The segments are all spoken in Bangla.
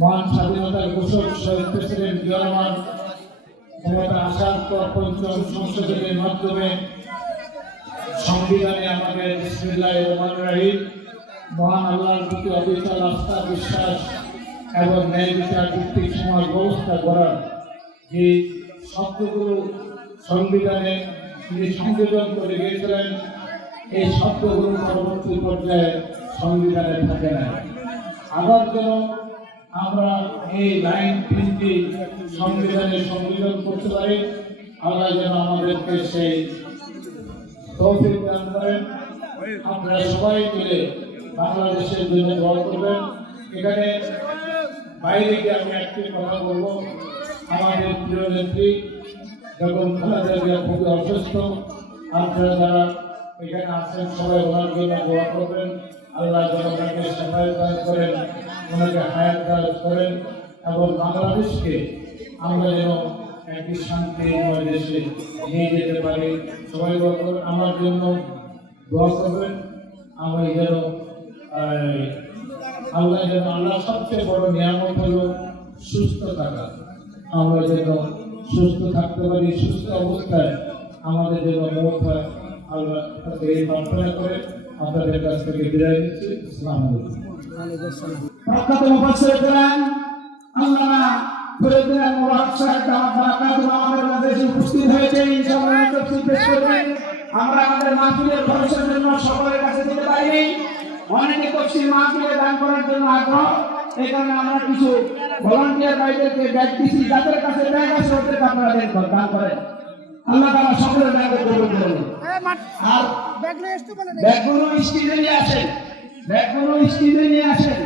মহান স্বাধীনতার ঘোষক শহীদ প্রেসিডেন্ট জিয়া রহমান ক্ষমতা আসার পর পঞ্চম সংশোধনের মাধ্যমে সংবিধানে আমাদের বিসমিল্লাহির রহমানির রহিম মহান আল্লাহর প্রতি অবিচল আস্থা বিশ্বাস এবং ন্যায় বিচার ভিত্তিক সমাজ ব্যবস্থা গড়ার যে শব্দগুলো সংবিধানে তিনি সংযোজন করে গিয়েছিলেন, এই শব্দগুলো পরবর্তী পর্যায়ে সংবিধানে থাকে না। আবার যেন আমরা এই লাইন তিনটি সংবিধানে সংযোজন করতে পারি, আল্লাহ যেন আমাদেরকে সেই তৌফিক দান করেন। আপনারা সবাই মিলে বাংলাদেশের জন্য দোয়া করবেন। এখানে বাইরে গিয়ে আমি একটি কথা বলবো, আমাদের প্রিয় নেত্রী যখন খালেদা জিয়া খুবই অসুস্থ, আপনারা যারা এখানে আছেন সবাই ওনার জন্য দোয়া করবেন। আল্লাহ যেন ওনাকে সেবায় দান করেন, ওনাকে হায়াত দান করেন এবং বাংলাদেশকে আমরা যেন একটি শান্তিময় দেশে নিয়ে যেতে পারি। সবাই দোয়া করবেন, আমার জন্য দোয়া করবেন। আমি যেন আল্লাহ সবচেয়ে বড় নিয়ামত হলো সুস্থ থাকা। আমরা যেন সুস্থ থাকতে পারি, সুস্থ অবস্থায় আমাদের যেন মত হয়, আল্লাহ এই প্রার্থনা করে আপনাদের কাছ থেকে বিদায় নিচ্ছি। আসসালামু আলাইকুম। প্রখ্যাত মুফাসসির কোরআন আল্লামা ফরিদুল মুবারক সাহেব দামাত বারাকাতুহু আমাদের মাঝে উপস্থিত হয়েছে। ইনশাআল্লাহ তাফসীর পেশ করবেন। আমরা আমাদের মাহফিলের খরচের জন্য সকলের কাছে দিতে পারিনি, অনেকে তাফসীর মাহফিলে দান করার জন্য আগ্রহ, এই কারণে আমরা কিছু ভলান্টিয়ার ভাইদেরকে ব্যাগ দিচ্ছি, যাদের কাছে ব্যাগ আছে ওদেরকে আপনারা দান করেন। আল্লাহ তাআলা সকলের ব্যাগ কবুল করুন। আর ব্যাগগুলো স্টেজে নিয়ে আসেন, ব্যাগগুলো স্টেজে নিয়ে আসেন।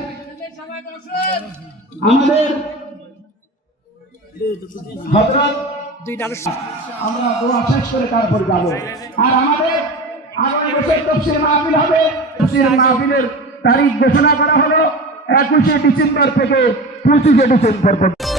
আমাদের হযরত আমরা দোয়া শেষ করে তারপর যাব। আর আমাদের আগামী বছর তাফসীর মাহফিল হবে। তাফসীর মাহফিলের তারিখ ঘোষণা করা হলো 21শে ডিসেম্বর থেকে 25শে ডিসেম্বর পর্যন্ত।